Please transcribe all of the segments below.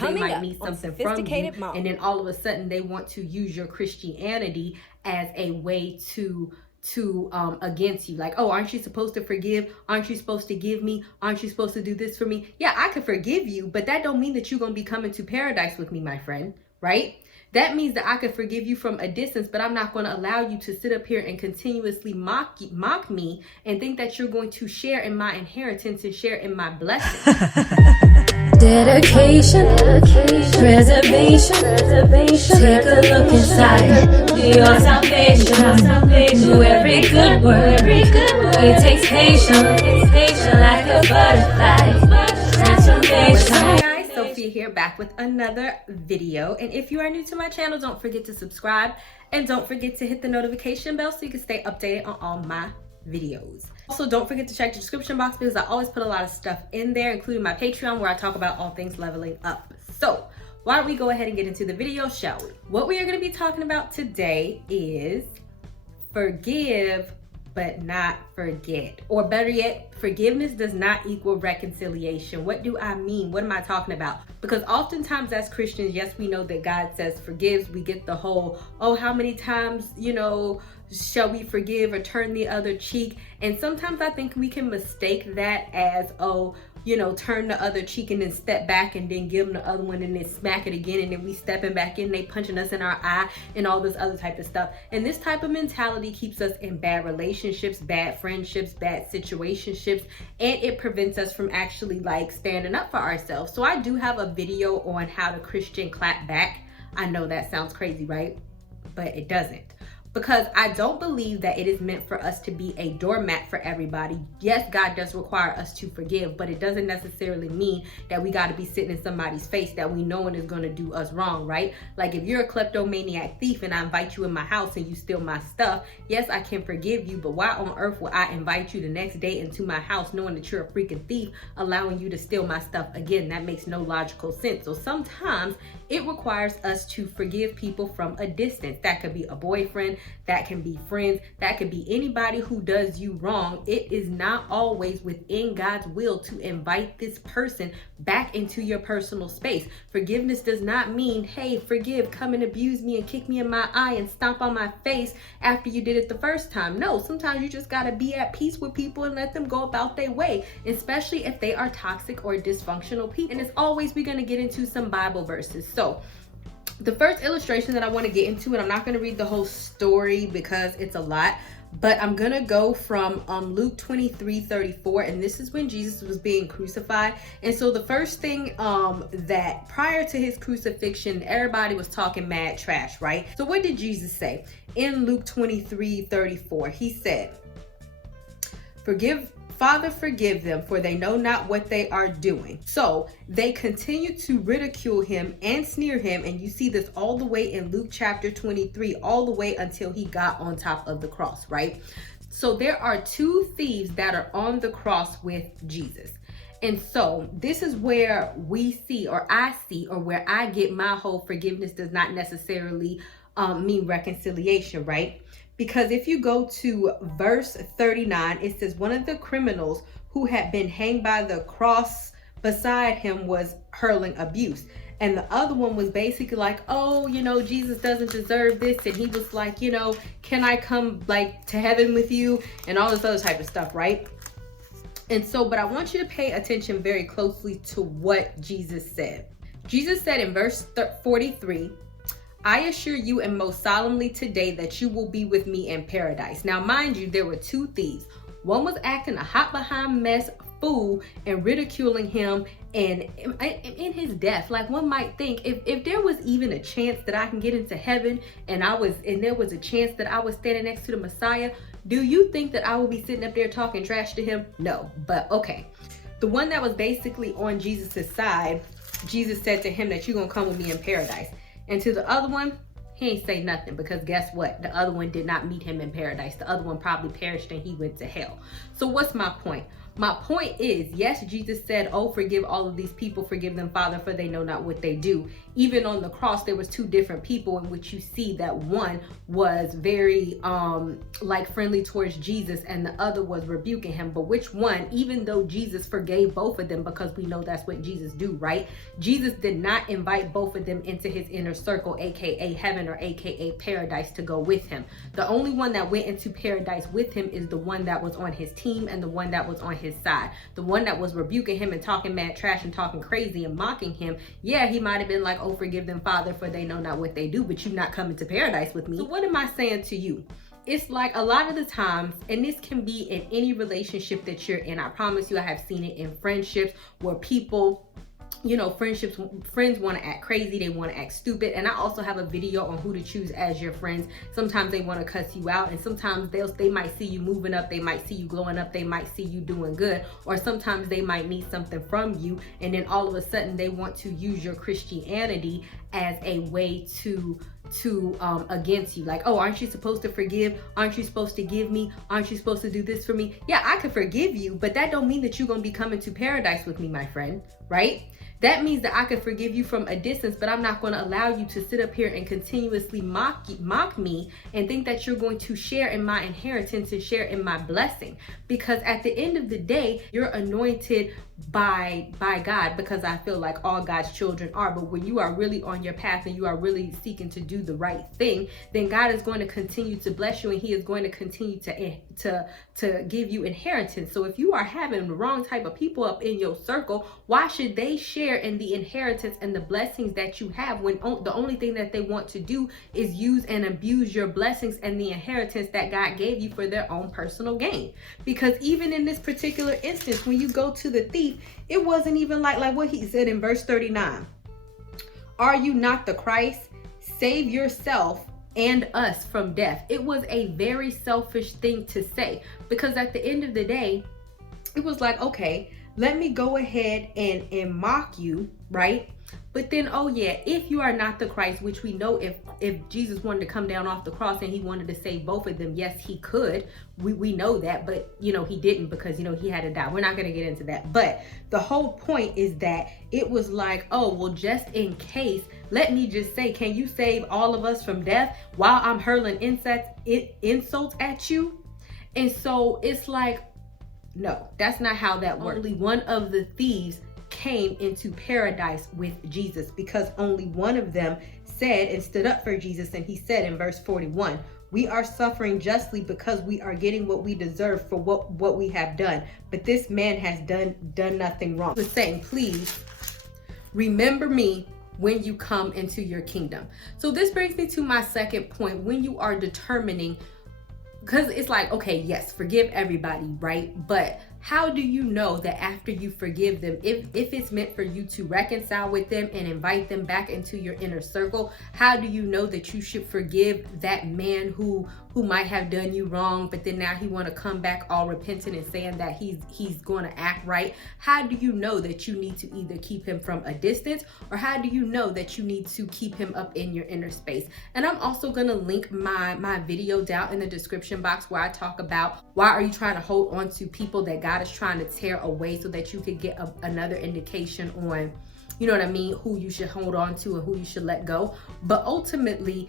because they might need something from you, and then all of a sudden they want to use your Christianity as a way to against you. Like, oh, aren't you supposed to forgive? Aren't you supposed to give me? Aren't you supposed to do this for me? Yeah, I could forgive you, but that don't mean that you're gonna be coming to paradise with me, my friend, right? That means that I could forgive you from a distance, but I'm not going to allow you to sit up here and continuously mock me and think that you're going to share in my inheritance and share in my blessings. Dedication, preservation, take a look inside your salvation. Do every good work, it takes patience, like a butterfly. Transformation. Hi guys, Sophia here, back with another video. And if you are new to my channel, don't forget to subscribe and don't forget to hit the notification bell so you can stay updated on all my videos. Also, don't forget to check the description box because I always put a lot of stuff in there, including my Patreon, where I talk about all things leveling up. So why don't we go ahead and get into the video, shall we? What we are going to be talking about today is forgive but not forget. Or better yet, forgiveness does not equal reconciliation. What do I mean? What am I talking about? Because oftentimes as Christians, yes, we know that God says forgives. We get the whole, oh, how many times, shall we forgive or turn the other cheek? And sometimes I think we can mistake that as, oh, turn the other cheek and then step back and then give them the other one and then smack it again, and then we stepping back in, they punching us in our eye and all this other type of stuff. And this type of mentality keeps us in bad relationships, bad friendships, bad situationships, and it prevents us from actually like standing up for ourselves. So I do have a video on how to Christian clap back. I know that sounds crazy, right? But it doesn't. Because I don't believe that it is meant for us to be a doormat for everybody. Yes, God does require us to forgive, but it doesn't necessarily mean that we got to be sitting in somebody's face that we know is going to do us wrong, right? Like if you're a kleptomaniac thief and I invite you in my house and you steal my stuff, yes, I can forgive you, but why on earth would I invite you the next day into my house knowing that you're a freaking thief, allowing you to steal my stuff again? That makes no logical sense. So sometimes it requires us to forgive people from a distance. That could be a boyfriend, that can be friends, that could be anybody who does you wrong. It is not always within God's will to invite this person back into your personal space. Forgiveness does not mean, hey, forgive, come and abuse me and kick me in my eye and stomp on my face after you did it the first time. No, sometimes you just gotta be at peace with people and let them go about their way, especially if they are toxic or dysfunctional people. And as always, we're gonna get into some Bible verses. So the first illustration that I want to get into, and I'm not going to read the whole story because it's a lot, but I'm going to go from Luke 23:34, and this is when Jesus was being crucified. And so the first thing that prior to his crucifixion, everybody was talking mad trash, right? So what did Jesus say? In Luke 23:34, he said, Father, forgive them, for they know not what they are doing. So they continued to ridicule him and sneer him. And you see this all the way in Luke chapter 23, all the way until he got on top of the cross, right? So there are two thieves that are on the cross with Jesus. And so this is where we see, or I see, or where I get my whole forgiveness does not necessarily mean reconciliation, right? Because if you go to verse 39, it says one of the criminals who had been hanged by the cross beside him was hurling abuse. And the other one was basically like, oh, Jesus doesn't deserve this. And he was like, can I come like to heaven with you? And all this other type of stuff, right? And so, but I want you to pay attention very closely to what Jesus said. Jesus said in verse 43, I assure you and most solemnly today that you will be with me in paradise. Now, mind you, there were two thieves. One was acting a hot behind mess fool and ridiculing him and in his death. Like one might think if there was even a chance that I can get into heaven and there was a chance that I was standing next to the Messiah, do you think that I would be sitting up there talking trash to him? No, but okay. The one that was basically on Jesus's side, Jesus said to him that you're going to come with me in paradise. And to the other one, he ain't say nothing, because guess what? The other one did not meet him in paradise. The other one probably perished and he went to hell. So what's my point? My point is, yes, Jesus said, oh, forgive all of these people, forgive them, Father, for they know not what they do. Even on the cross, there was two different people in which you see that one was very like friendly towards Jesus and the other was rebuking him. But which one, even though Jesus forgave both of them, because we know that's what Jesus do, right? Jesus did not invite both of them into his inner circle, aka heaven or aka paradise, to go with him. The only one that went into paradise with him is the one that was on his team and the one that was on his side. The one that was rebuking him and talking mad trash and talking crazy and mocking him, yeah, he might have been like, oh, forgive them, Father, for they know not what they do, but you're not coming to paradise with me. So what am I saying to you? It's like a lot of the times, and this can be in any relationship that you're in. I promise you, I have seen it in friendships where people, you know, friends want to act crazy, they want to act stupid. And I also have a video on who to choose as your friends. Sometimes they want to cuss you out, and sometimes they might see you moving up, they might see you glowing up, they might see you doing good, or sometimes they might need something from you, and then all of a sudden they want to use your Christianity as a way to against you. Like, oh, aren't you supposed to forgive? Aren't you supposed to give me? Aren't you supposed to do this for me? Yeah, I can forgive you, but that don't mean that you're gonna be coming to paradise with me, my friend, right? That means that I can forgive you from a distance, but I'm not going to allow you to sit up here and continuously mock me and think that you're going to share in my inheritance and share in my blessing. Because at the end of the day, you're anointed by God, because I feel like all God's children are. But when you are really on your path and you are really seeking to do the right thing, then God is going to continue to bless you, and he is going to continue to give you inheritance. So if you are having the wrong type of people up in your circle, why should they share in the inheritance and the blessings that you have, when the only thing that they want to do is use and abuse your blessings and the inheritance that God gave you for their own personal gain? Because even in this particular instance, when you go to the thief, it wasn't even like what he said in verse 39. Are you not the Christ? Save yourself and us from death. It was a very selfish thing to say, because at the end of the day, it was like, okay, let me go ahead and mock you, right? But then, oh yeah, if you are not the Christ, which we know if Jesus wanted to come down off the cross and he wanted to save both of them, yes, he could. We know that, but you know, he didn't, because you know, he had to die. We're not going to get into that. But the whole point is that it was like, oh, well, just in case, let me just say, can you save all of us from death while I'm hurling insults at you? And so it's like, no, that's not how that works. Only one of the thieves came into paradise with Jesus, because only one of them said and stood up for Jesus. And he said in verse 41, we are suffering justly because we are getting what we deserve for what we have done. But this man has done nothing wrong. He was saying, please remember me when you come into your kingdom. So this brings me to my second point. When you are determining, because it's like, okay, yes, forgive everybody, right? But how do you know that after you forgive them, if it's meant for you to reconcile with them and invite them back into your inner circle, how do you know that you should forgive that man who might have done you wrong, but then now he want to come back all repentant and saying that he's going to act right? How do you know that you need to either keep him from a distance, or how do you know that you need to keep him up in your inner space? And I'm also going to link my video down in the description box where I talk about why are you trying to hold on to people that God is trying to tear away, so that you could get another indication on, you know what I mean, who you should hold on to and who you should let go. But ultimately,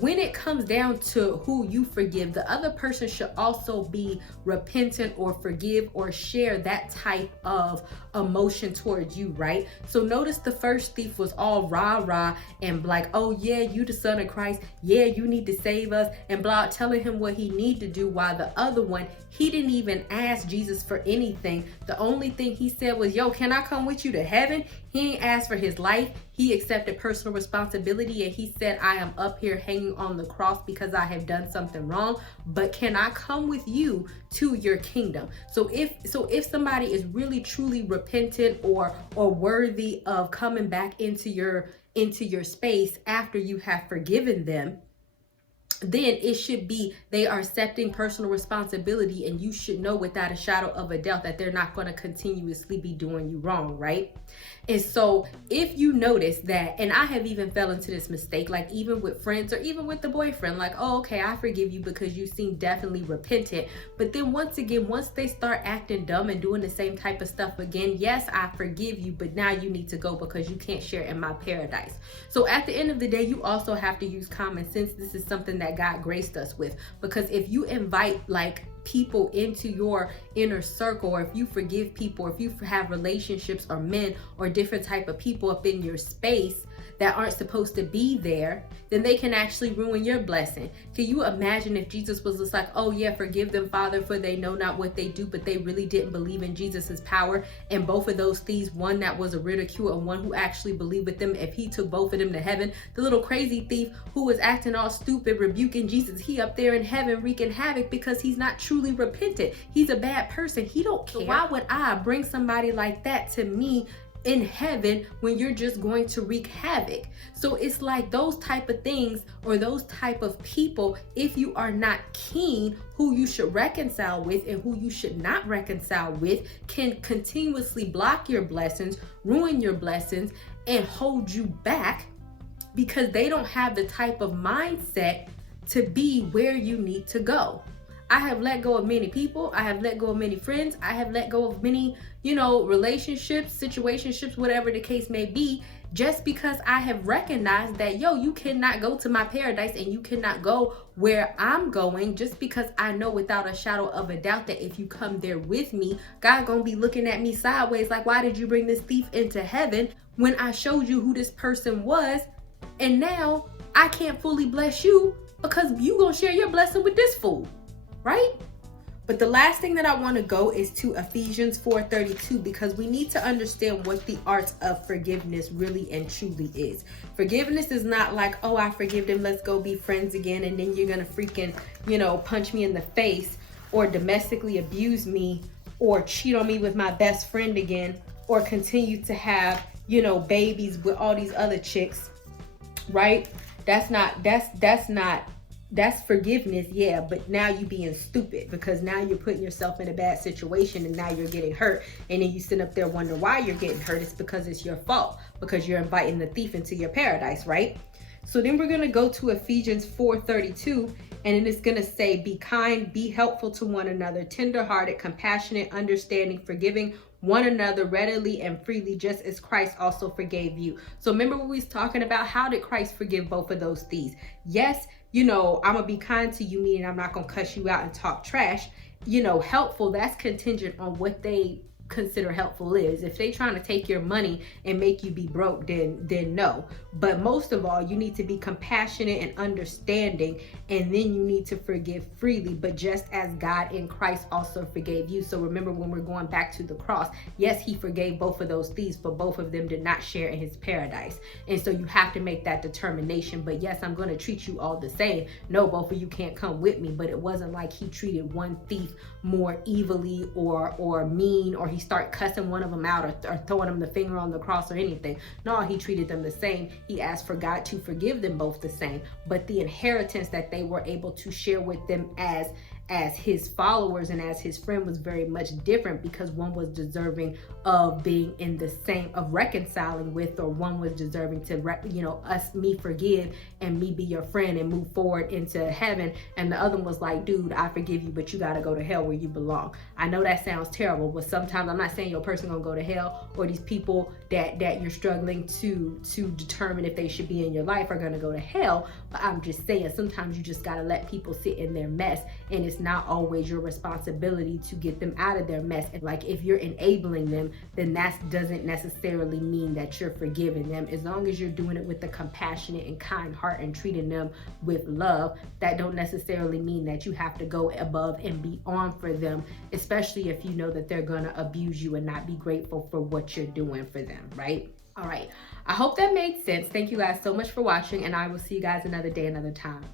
when it comes down to who you forgive, the other person should also be repentant or forgive or share that type of emotion towards you, right? So notice the first thief was all rah and like, oh yeah, you the son of Christ, yeah, you need to save us, and blah, telling him what he need to do, while the other one, he didn't even ask Jesus for anything. The only thing he said was, yo, can I come with you to heaven? He ain't asked for his life. He accepted personal responsibility, and he said, I am up here hanging on the cross because I have done something wrong, but can I come with you to your kingdom? So if somebody is really truly repentant or worthy of coming back into your space after you have forgiven them, then it should be they are accepting personal responsibility, and you should know without a shadow of a doubt that they're not going to continuously be doing you wrong, right? And so if you notice that, and I have even fell into this mistake, like even with friends or even with the boyfriend, like, oh, okay, I forgive you because you seem definitely repentant. But then once again, once they start acting dumb and doing the same type of stuff again, yes, I forgive you, but now you need to go because you can't share in my paradise. So at the end of the day, you also have to use common sense. This is something that God graced us with, because if you invite like people into your inner circle, or if you forgive people, or if you have relationships or men or different type of people up in your space that aren't supposed to be there, then they can actually ruin your blessing. Can you imagine if Jesus was just like, oh yeah, forgive them, Father, for they know not what they do, but they really didn't believe in Jesus's power, and both of those thieves, one that was a ridicule and one who actually believed with them, if he took both of them to heaven, the little crazy thief who was acting all stupid rebuking Jesus, he up there in heaven wreaking havoc because he's not truly repentant. He's a bad person. He don't care. So why would I bring somebody like that to me in heaven when you're just going to wreak havoc? So it's like those type of things, or those type of people, if you are not keen who you should reconcile with and who you should not reconcile with, can continuously block your blessings, ruin your blessings, and hold you back because they don't have the type of mindset to be where you need to go. I have let go of many people. I have let go of many friends. I have let go of many, relationships, situationships, whatever the case may be, just because I have recognized that, you cannot go to my paradise and you cannot go where I'm going, just because I know without a shadow of a doubt that if you come there with me, God gonna be looking at me sideways like, why did you bring this thief into heaven when I showed you who this person was? And now I can't fully bless you because you gonna share your blessing with this fool. Right? But the last thing that I want to go is to Ephesians 4:32, because we need to understand what the art of forgiveness really and truly is. Forgiveness is not like, oh, I forgive them, let's go be friends again, and then you're gonna freaking, punch me in the face or domestically abuse me or cheat on me with my best friend again, or continue to have, babies with all these other chicks, right? That's forgiveness, yeah, but now you being stupid, because now you're putting yourself in a bad situation and now you're getting hurt, and then you sit up there wonder why you're getting hurt. It's because it's your fault, because you're inviting the thief into your paradise, right? So then we're going to go to Ephesians 4:32, and then it's going to say, be kind, be helpful to one another, tenderhearted, compassionate, understanding, forgiving one another readily and freely, just as Christ also forgave you. So remember what we was talking about? How did Christ forgive both of those thieves? Yes, I'm gonna be kind to you, meaning I'm not gonna cuss you out and talk trash. Helpful, that's contingent on what they consider helpful is. If they trying to take your money and make you be broke, then no. But most of all, you need to be compassionate and understanding, and then you need to forgive freely, but just as God in Christ also forgave you. So remember, when we're going back to the cross, yes, he forgave both of those thieves, but both of them did not share in his paradise. And so you have to make that determination. But yes, I'm going to treat you all the same. No, both of you can't come with me. But it wasn't like he treated one thief more evilly or mean, or he start cussing one of them out or throwing them the finger on the cross or anything. No, he treated them the same. He asked for God to forgive them both the same. But the inheritance that they were able to share with them as his followers and as his friend was very much different, because one was deserving of being in the same, of reconciling with, or one was deserving to me forgive and me be your friend and move forward into heaven, and the other one was like, dude, I forgive you, but you got to go to hell where you belong. I know that sounds terrible, but sometimes, I'm not saying your person gonna go to hell, or these people that you're struggling to determine if they should be in your life are gonna go to hell. But I'm just saying, sometimes you just got to let people sit in their mess, and it's not always your responsibility to get them out of their mess. And like, if you're enabling them, then that doesn't necessarily mean that you're forgiving them. As long as you're doing it with a compassionate and kind heart and treating them with love, that don't necessarily mean that you have to go above and beyond for them, especially if you know that they're gonna abuse you and not be grateful for what you're doing for them, right? All right, I hope that made sense. Thank you guys so much for watching, and I will see you guys another day, another time.